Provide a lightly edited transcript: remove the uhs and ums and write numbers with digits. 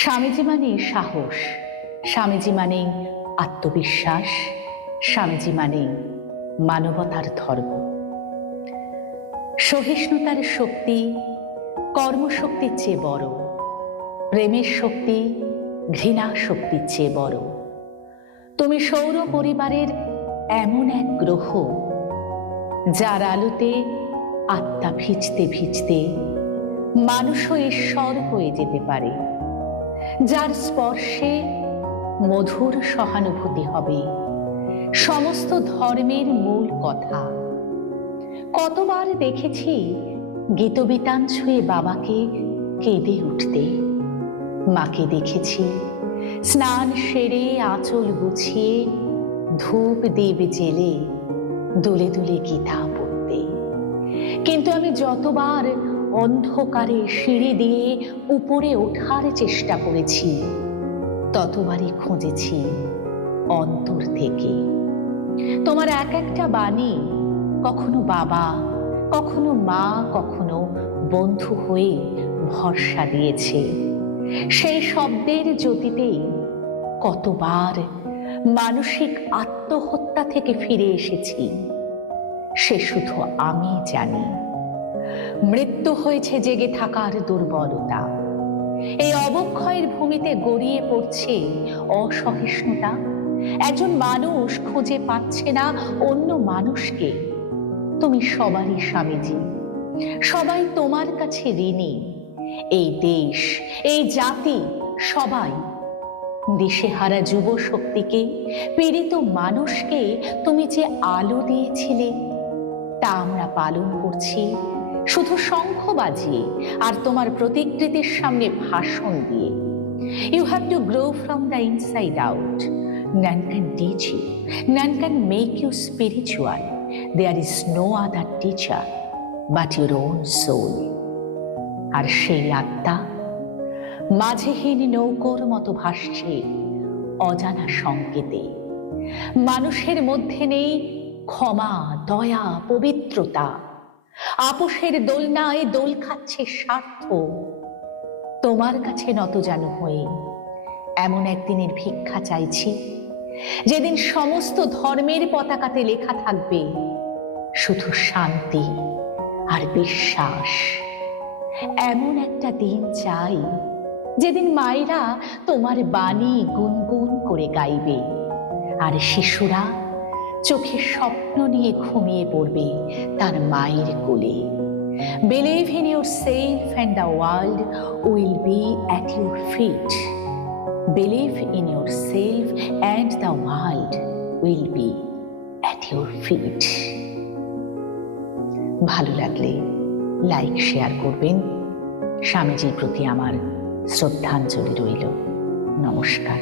স্বামীজি মানে সাহস, স্বামীজি মানে আত্মবিশ্বাস, স্বামীজি মানে মানবতার ধর্ম। সহিষ্ণুতার শক্তি কর্মশক্তির চেয়ে বড়, প্রেমের শক্তি ঘৃণা শক্তির চেয়ে বড়। তুমি সৌর পরিবারের এমন এক গ্রহ, যার আলোতে আত্মা ভিজতে ভিজতে মানুষও ঈশ্বর হয়ে যেতে পারে, যার স্পর্শে মধুর সহানুভূতি হবে সমস্ত ধর্মের মূল কথা। কতবার দেখেছি গীতবিতান ছুঁয়ে বাবাকে কেঁদে উঠতে, মাকে দেখেছি স্নান সেরে আঁচল গুছিয়ে ধূপ দীপ জেলে দুলে দুলে গীতা পড়তে। কিন্তু আমি যতবার অন্ধকারে সিঁড়ি দিয়ে উপরে ওঠার চেষ্টা করেছি, ততবারই খুঁজেছি অন্তর থেকে। তোমার এক একটা বাণী কখনো বাবা, কখনো মা, কখনো বন্ধু হয়ে ভরসা দিয়েছে। সেই শব্দের জ্যোতিতেই কতবার মানসিক আত্মহত্যা থেকে ফিরে এসেছি, সে শুধু আমি জানি। মৃত্যু হয়েছে জেগে থাকার দুর্বলতা, এই অবক্ষয়ের ভূমিতে গড়িয়ে পড়ছে অসহিষ্ণুতা। একজন মানুষ খুঁজে পাচ্ছে না অন্য মানুষকে। তুমি সবারই স্বামীজি, সবাই তোমার কাছে ঋণী। এই দেশ, এই জাতি, সবাই। দিশেহারা যুব শক্তিকে, পীড়িত মানুষকে তুমি যে আলো দিয়েছিলে, তা আমরা পালন করছি শুধু শঙ্খ বাজিয়ে আর তোমার প্রতিকৃতির সামনে ভাষণ দিয়ে। You have to grow from the inside out. None can teach you, none can make you spiritual. There is no other teacher but your own soul. আর সেই আত্মা মাঝেহীন নৌকোর মতো ভাসছে অজানা সংকেতে। মানুষের মধ্যে নেই ক্ষমা, দয়া, পবিত্রতা। আপোষের দোলনায় দোল খাচ্ছে স্বার্থ। তোমার কাছে নতজানু হয়ে এমন একদিনের ভিক্ষা চাইছি, যেদিন সমস্ত ধর্মের পতাকাতে লেখা থাকবে শুধু শান্তি আর বিশ্বাস। এমন একটা দিন চাই যেদিন মায়েরা তোমার বাণী গুনগুন করে গাইবে, আর শিশুরা চোখে স্বপ্ন নিয়ে ঘুমিয়ে পড়বে তার মায়ের কোলে। Believe in yourself and the world will be at your feet. Believe in yourself and the world will be at your feet. ভালো লাগলে লাইক শেয়ার করবেন। স্বামীজির প্রতি আমার শ্রদ্ধাঞ্জলি রইল। নমস্কার।